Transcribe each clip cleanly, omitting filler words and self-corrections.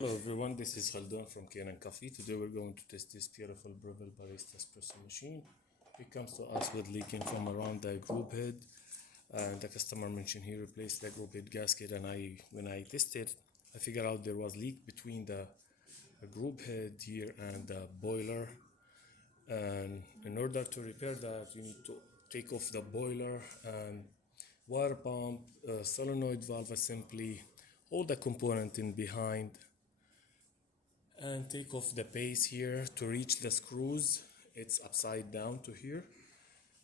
Hello everyone, this is Khaldun from Kanen Coffee. Today we're going to test this beautiful Breville Barista Espresso machine. It comes to us with leaking from around the group head, and the customer mentioned he replaced the group head gasket, and when I tested, I figured out there was leak between the group head here and the boiler. And in order to repair that, you need to take off the boiler and water pump, solenoid valve assembly, all the component in behind, and take off the base here to reach the screws. It's upside down to here,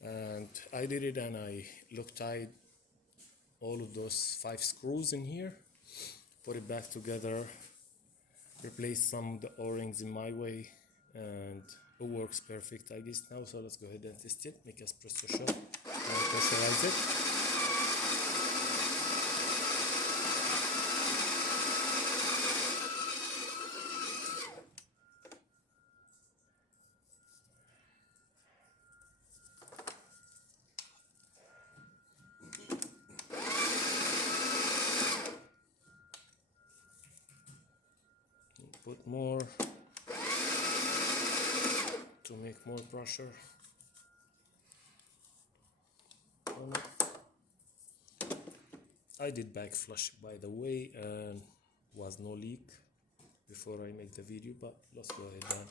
and I did it, and I tied all of those 5 screws in here, put it back together, replace some of the o-rings in my way, and it works perfect I guess now. So let's go ahead and test it, make espresso shot and pressurize it. Put more to make more pressure on it. I did back flush by the way, and was no leak before I make the video, but let's go ahead and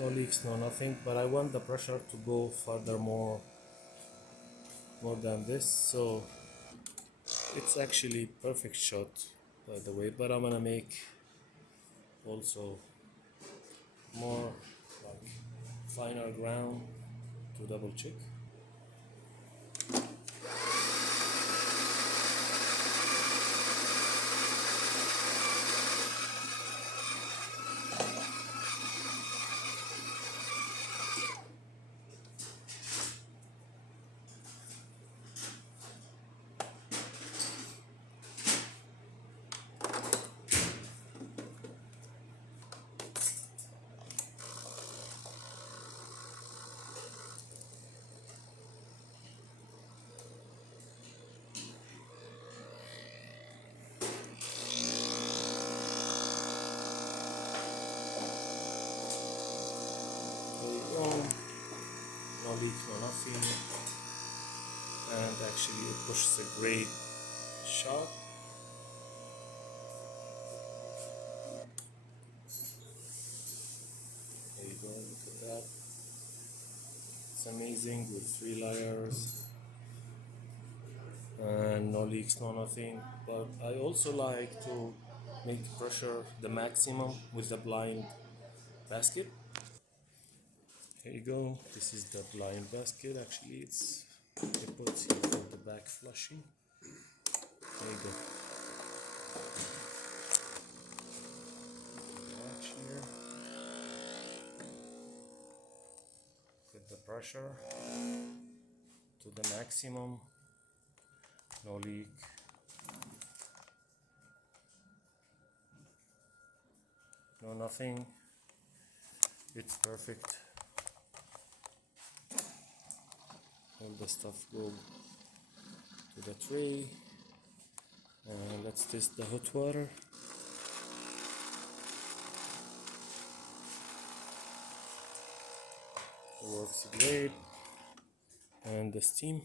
no leaks, no nothing, but I want the pressure to go further more than this, so it's actually perfect shot by the way, but I'm gonna make also more like finer ground to double check. No leak, no nothing, and actually it pushes a great shot. There you go, look at that. It's amazing with 3 layers and no leaks, no nothing. But I also like to make pressure the maximum with the blind basket. Here you go, this is the blind basket. Actually it puts here for the back flushing. There you go. Watch here. Put the pressure to the maximum. No leak. No nothing. It's perfect. All the stuff go to the tray, and let's test the hot water. It works great, and the steam.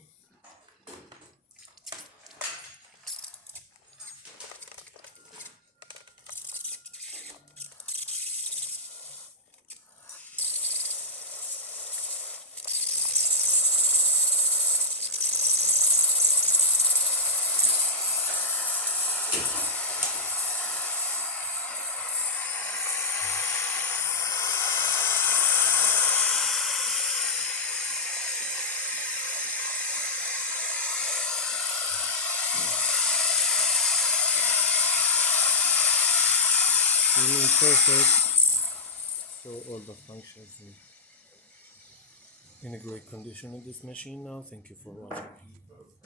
Really perfect. So all the functions in a great condition in this machine now. Thank you for watching.